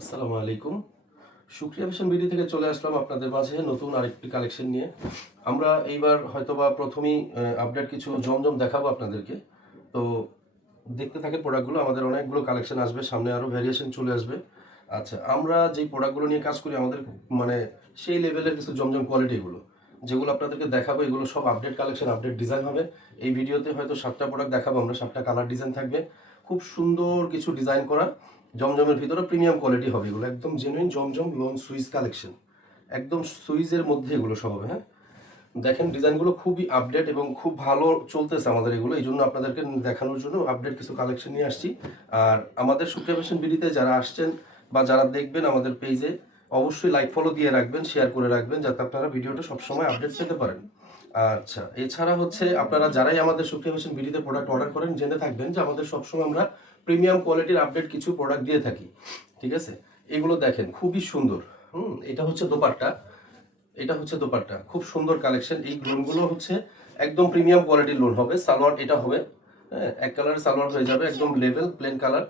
আসসালামু আলাইকুম। সুক্রিয়া ফ্যাশন বিডি থেকে চলে আসলাম আপনাদের মাঝে নতুন আরেকটি কালেকশন নিয়ে। আমরা এইবার হয়তোবা প্রথমেই আপডেট কিছু জমজম দেখাবো আপনাদেরকে। তো দেখতে থাকেন প্রোডাক্টগুলো। আমাদের অনেকগুলো কালেকশন আসবে, সামনে আরও ভ্যারিয়েশন চলে আসবে। আচ্ছা, আমরা যেই প্রোডাক্টগুলো নিয়ে কাজ করি আমাদের মানে সেই লেভেলের কিছু জমজম কোয়ালিটিগুলো, যেগুলো আপনাদেরকে দেখাবো এগুলো সব আপডেট কালেকশন, আপডেট ডিজাইন হবে। এই ভিডিওতে হয়তো 7টা প্রোডাক্ট দেখাবো আমরা, 7টা কালার ডিজাইন থাকবে। খুব সুন্দর কিছু ডিজাইন করা জমজমের ভিতরে প্রিমিয়াম কোয়ালিটি হবে এগুলো, একদম জেনুইন জমজম লোন সুইস কালেকশন, একদম সুইজের মধ্যে এগুলো সব হবে। হ্যাঁ, দেখেন ডিজাইনগুলো খুবই আপডেট এবং খুব ভালো চলতেছে আমাদের এগুলো, এই জন্য আপনাদেরকে দেখানোর জন্য আপডেট কিছু কালেকশন নিয়ে আসছি। আর আমাদের সুক্রিয়া ফ্যাশন বিডিতে যারা আসছেন বা যারা দেখবেন আমাদের পেজে, অবশ্যই লাইক ফলো দিয়ে রাখবেন, শেয়ার করে রাখবেন, যাতে আপনারা ভিডিওটা সবসময় আপডেট পেতে পারেন। আচ্ছা, এছাড়া হচ্ছে আপনারা যারাই আমাদের সুক্রিয়া ফ্যাশন বিডিতে প্রোডাক্ট অর্ডার করেন জেনে থাকবেন যে আমাদের সবসময় আমরা প্রিমিয়াম কোয়ালিটির আপডেট কিছু প্রোডাক্ট দিয়ে থাকি। ঠিক আছে, এগুলো দেখেন খুবই সুন্দর। এটা হচ্ছে দোপাট্টা, এটা হচ্ছে দোপাট্টা, খুব সুন্দর কালেকশন। এই লোনগুলো হচ্ছে একদম প্রিমিয়াম কোয়ালিটির লোন হবে। সালোয়ার এটা হবে, হ্যাঁ, এক কালারের সালোয়ার হয়ে যাবে, একদম লেভেল প্লেন কালার।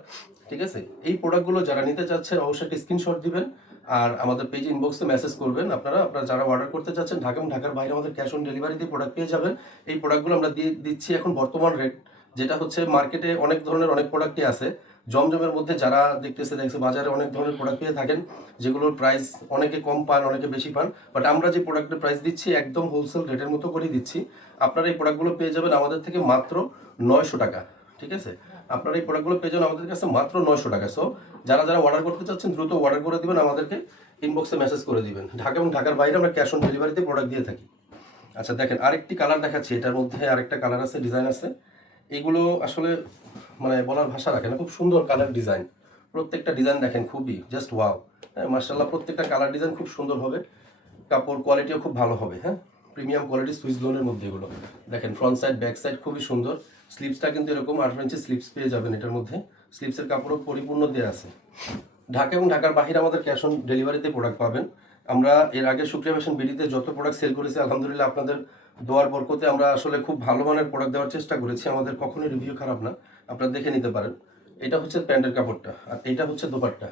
ঠিক আছে, এই প্রোডাক্টগুলো যারা নিতে চাচ্ছেন অবশ্যই একটা স্ক্রিনশট দিবেন আর আমাদের পেজ ইনবক্সে মেসেজ করবেন। আপনারা যারা অর্ডার করতে চাচ্ছেন ঢাকা এবং ঢাকার বাইরে আমাদের ক্যাশ অন ডেলিভারিতে প্রোডাক্ট পেয়ে যাবেন। এই প্রোডাক্টগুলো আমরা দিয়ে দিচ্ছি এখন বর্তমান রেট, যেটা হচ্ছে মার্কেটে অনেক ধরনের অনেক প্রোডাক্টই আছে। জমজমের মধ্যে যারা দেখছে বাজারে অনেক ধরনের প্রোডাক্ট পেয়ে থাকেন, যেগুলোর প্রাইস অনেকে কম পান, অনেকে বেশি পান। বাট আমরা যে প্রোডাক্টের প্রাইস দিচ্ছি একদম হোলসেল রেটের মতো করেই দিচ্ছি। আপনারা এই প্রোডাক্টগুলো পেয়ে যাবেন আমাদের থেকে মাত্র 900 টাকা। ঠিক আছে, আপনারা এই প্রোডাক্টগুলো পেয়ে যাবেন আমাদের কাছে মাত্র 900 টাকা। সো যারা যারা অর্ডার করতে চাচ্ছেন দ্রুত অর্ডার করে দিবেন, আমাদেরকে ইনবক্সে মেসেজ করে দিবেন। ঢাকা এবং ঢাকার বাইরে আমরা ক্যাশ অন ডেলিভারিতে প্রোডাক্ট দিয়ে থাকি। আচ্ছা দেখেন, আরেকটি কালার দেখাচ্ছি, এটার মধ্যে আরেকটা কালার আছে, ডিজাইন আছে। এগুলো আসলে মানে বলার ভাষা রাখে না, খুব সুন্দর কালার ডিজাইন। প্রত্যেকটা ডিজাইন দেখেন খুবই জাস্ট ওয়াও। হ্যাঁ, মার্শাল্লাহ, প্রত্যেকটা কালার ডিজাইন খুব সুন্দর হবে, কাপড় কোয়ালিটিও খুব ভালো হবে। হ্যাঁ, প্রিমিয়াম কোয়ালিটি সুইস লোনের মধ্যে এগুলো দেখেন, ফ্রন্ট সাইড ব্যাক সাইড খুবই সুন্দর। স্লিপসটা কিন্তু এরকম 18 ইঞ্চি স্লিপস পেয়ে যাবেন এটার মধ্যে। স্লিপসের কাপড়ও পরিপূর্ণ দেওয়া আছে। ঢাকা এবং ঢাকার বাহিরে আমাদের ক্যাশ অন ডেলিভারিতে প্রোডাক্ট পাবেন। আমরা এর আগে সুক্রিয়া ফ্যাশন বিডিতে যত প্রোডাক্ট সেল করেছি আলহামদুলিল্লাহ আপনাদের দোয়ার বরকতে আমরা আসলে খুব ভালো মানের প্রোডাক্ট দেওয়ার চেষ্টা করেছি। আমাদের কখনোই রিভিউ খারাপ না, আপনারা দেখে নিতে পারেন। এটা হচ্ছে প্যান্টের কাপড়টা আর এটা হচ্ছে দোপাট্টা।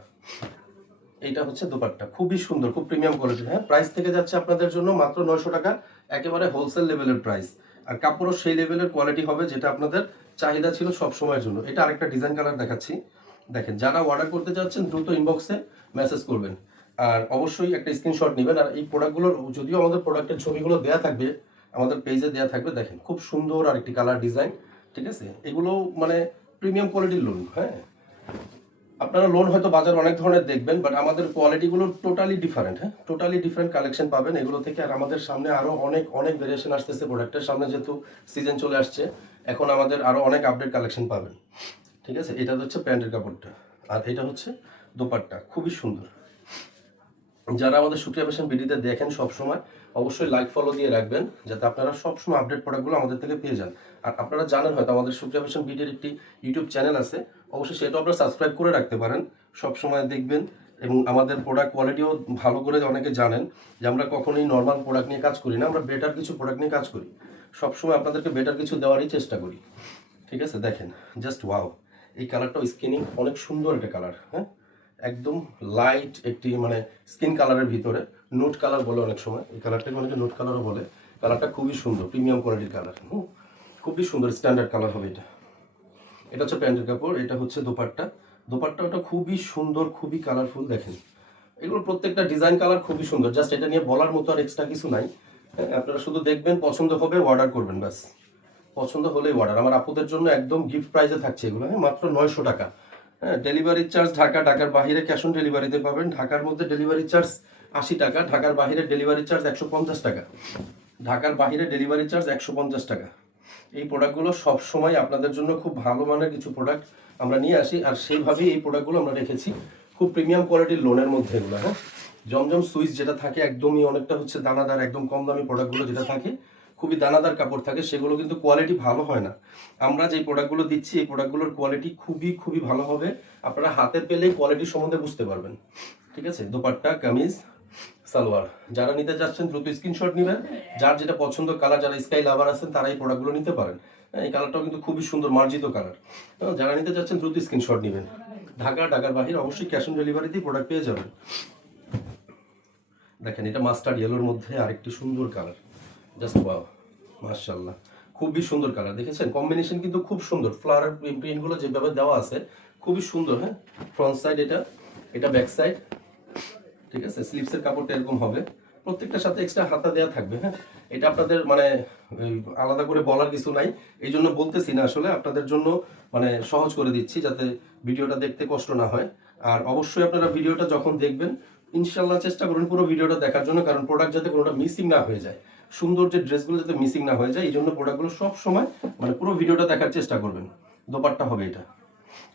এইটা হচ্ছে দোপাট্টা, খুবই সুন্দর, খুব প্রিমিয়াম কোয়ালিটির। হ্যাঁ, প্রাইস থেকে যাচ্ছে আপনাদের জন্য মাত্র 900 টাকা, একেবারে হোলসেল লেভেলের প্রাইস। আর কাপড়ও সেই লেভেলের কোয়ালিটি হবে যেটা আপনাদের চাহিদা ছিল সব সময়ের জন্য। এটা আরেকটা ডিজাইন কালার দেখাচ্ছি, দেখেন। যারা অর্ডার করতে চাচ্ছেন দ্রুত ইনবক্সে মেসেজ করবেন আর অবশ্যই একটা স্ক্রিনশট নেবেন। আর এই প্রোডাক্টগুলোর যদিও আমাদের প্রোডাক্টের ছবিগুলো দেওয়া থাকবে, আমাদের পেজে দেওয়া থাকবে। দেখেন খুব সুন্দর আরেকটি কালার ডিজাইন। ঠিক আছে, এগুলো মানে প্রিমিয়াম কোয়ালিটির লোন। হ্যাঁ, আপনারা লোন হয়তো বাজার অনেক ধরনের দেখবেন, বাট আমাদের কোয়ালিটিগুলো টোটালি ডিফারেন্ট। হ্যাঁ, টোটালি ডিফারেন্ট কালেকশন পাবেন এগুলো থেকে। আর আমাদের সামনে আরও অনেক অনেক ভেরিয়েশন আসতেছে প্রোডাক্টের সামনে, যেহেতু সিজন চলে আসছে এখন আমাদের আরও অনেক আপডেট কালেকশন পাবেন। ঠিক আছে, এটা হচ্ছে প্যান্টের কাপড়টা আর এটা হচ্ছে দোপাট্টা, খুবই সুন্দর। যারা আমাদের সুক্রিয়া ফ্যাশন বিডিতে দেখেন সবসময় অবশ্যই লাইক ফলো দিয়ে রাখবেন, যাতে আপনারা সবসময় আপডেট প্রোডাক্টগুলো আমাদের থেকে পেয়ে যান। আর আপনারা জানেন হয়তো আমাদের সুক্রিয়া ফ্যাশন বিডির একটি ইউটিউব চ্যানেল আছে, অবশ্যই সেটাও আপনারা সাবস্ক্রাইব করে রাখতে পারেন, সবসময় দেখবেন। এবং আমাদের প্রোডাক্ট কোয়ালিটিও ভালো করে অনেকে জানেন যে আমরা কখনোই নর্মাল প্রোডাক্ট নিয়ে কাজ করি না, আমরা বেটার কিছু প্রোডাক্ট নিয়ে কাজ করি। সবসময় আপনাদেরকে বেটার কিছু দেওয়ারই চেষ্টা করি। ঠিক আছে, দেখেন জাস্ট ওয়াও, এই কালারটাও স্কিনিং অনেক সুন্দর একটা কালার। হ্যাঁ, একদম লাইট একটি মানে স্কিন কালারের ভিতরে নোট কালার বলে অনেক সময়, এই কালারটাকে অনেকে নোট কালারও বলে। কালারটা খুবই সুন্দর, প্রিমিয়াম কোয়ালিটির কালার। খুবই সুন্দর স্ট্যান্ডার্ড কালার হবে এটা। এটা হচ্ছে প্যান্টের কাপড়, এটা হচ্ছে দোপাট্টা। দোপাট্টাটা খুবই সুন্দর, খুবই কালারফুল। দেখেন এগুলো প্রত্যেকটা ডিজাইন কালার খুবই সুন্দর, জাস্ট এটা নিয়ে বলার মতো আর এক্সট্রা কিছু নাই। হ্যাঁ, আপনারা শুধু দেখবেন, পছন্দ হবে অর্ডার করবেন, ব্যাস। পছন্দ হলেই অর্ডার। আমার আপুদের জন্য একদম গিফট প্রাইজে থাকছে এগুলো। হ্যাঁ, মাত্র 900 টাকা। হ্যাঁ, ডেলিভারি চার্জ ঢাকার বাইরে ক্যাশ অন ডেলিভারিতে পাবেন। ঢাকার মধ্যে ডেলিভারি চার্জ 80 টাকা, ঢাকার বাইরে ডেলিভারি চার্জ 150 টাকা। ঢাকার বাইরে ডেলিভারি চার্জ 150 টাকা। এই প্রোডাক্টগুলো সবসময় আপনাদের জন্য খুব ভালো মানের কিছু প্রোডাক্ট আমরা নিয়ে আসি, আর সেইভাবেই এই প্রোডাক্টগুলো আমরা রেখেছি খুব প্রিমিয়াম কোয়ালিটির লোনের মধ্যে এগুলো। হ্যাঁ, জমজম সুইচ যেটা থাকে একদমই অনেকটা হচ্ছে দানাদার, একদম কম দামি প্রোডাক্টগুলো যেটা থাকে খুবই দানাদার কাপড় থাকে, সেগুলো কিন্তু কোয়ালিটি ভালো হয় না। আমরা যে প্রোডাক্টগুলো দিচ্ছি এই প্রোডাক্টগুলোর কোয়ালিটি খুবই খুবই ভালো হবে, আপনারা হাতে পেলেই কোয়ালিটি সম্বন্ধে বুঝতে পারবেন। ঠিক আছে, দোপাট্টা, কামিজ, সালোয়ার। যারা নিতে চাচ্ছেন দ্রুত স্ক্রিনশট নেবেন, যার যেটা পছন্দ কালার, যারা স্কাই লাভার আছেন তারা এই প্রোডাক্টগুলো নিতে পারেন। এই কালারটাও কিন্তু খুবই সুন্দর মার্জিত কালার। যারা নিতে চাচ্ছেন দ্রুত স্ক্রিনশট নেবেন। ঢাকার বাহির অবশ্যই ক্যাশ অন ডেলিভারিতেই প্রোডাক্ট পেয়ে যাবেন। দেখেন এটা মাস্টার্ড ইয়েলোর মধ্যে আরেকটি সুন্দর কালার, জাস্ট ওয়াও, মাশাআল্লাহ, খুবই সুন্দর কালার। দেখেছেন কম্বিনেশন কিন্তু খুব সুন্দর, ফ্লাওয়ার প্রিন্টগুলো যেভাবে দেওয়া আছে খুবই সুন্দর। হ্যাঁ, ফ্রন্ট সাইড এটা ব্যাক সাইড, ঠিক আছে। স্লিপসের কাপড়টা এরকম হবে, প্রত্যেকটার সাথে এক্সট্রা হাতা দেওয়া থাকবে। হ্যাঁ, এটা আপনাদের মানে আলাদা করে বলার কিছু নাই, এই জন্য বলতেছি না, আসলে আপনাদের জন্য মানে সহজ করে দিচ্ছি যাতে ভিডিওটা দেখতে কষ্ট না হয়। আর অবশ্যই আপনারা ভিডিওটা যখন দেখবেন ইনশাল্লাহ চেষ্টা করুন পুরো ভিডিওটা দেখার জন্য, কারণ প্রোডাক্ট যাতে কোনোটা মিসিং না হয়ে যায়, সুন্দর যে ড্রেসগুলো যাতে মিসিং না হয়ে যায়, এই জন্য প্রোডাক্টগুলো সব সময় মানে পুরো ভিডিওটা দেখার চেষ্টা করবেন। দোপাট্টা হবে এটা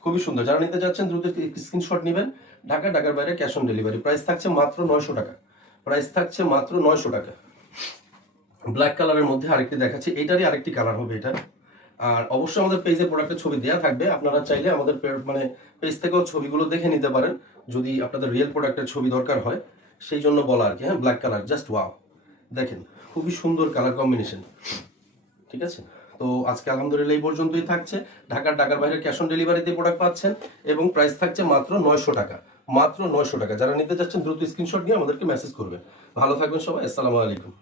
খুবই সুন্দর, যারা নিতে যাচ্ছেন দ্রুত স্ক্রিনশট নেবেন। ঢাকার বাইরে ক্যাশ অন ডেলিভারি, প্রাইস থাকছে মাত্র 900 টাকা, প্রাইস থাকছে মাত্র 900 টাকা। ব্ল্যাক কালারের মধ্যে আরেকটি দেখাচ্ছি, এটারই আরেকটি কালার হবে এটা। আর অবশ্যই আমাদের পেজে প্রোডাক্টের ছবি দেওয়া থাকবে, আপনারা চাইলে আমাদের মানে পেজ থেকেও ছবিগুলো দেখে নিতে পারেন যদি আপনাদের রিয়েল প্রোডাক্টের ছবি দরকার হয়, সেই জন্য বলা আর কি। হ্যাঁ, ব্ল্যাক কালার, জাস্ট ওয়াও, দেখেন খুবই সুন্দর কালার কম্বিনেশন, ঠিক আছে। তো আজকে আলহামদুলিল্লাহ এই পর্যন্তই থাকছে। ঢাকার বাইরে ক্যাশ অন ডেলিভারিতে প্রোডাক্ট পাচ্ছেন এবং প্রাইস থাকছে মাত্র 900 টাকা, মাত্র 900 টাকা। যারা নিতে যাচ্ছেন দ্রুত স্ক্রিনশট নিয়ে আমাদেরকে মেসেজ করবেন। ভালো থাকবেন সবাই, আসসালামু আলাইকুম।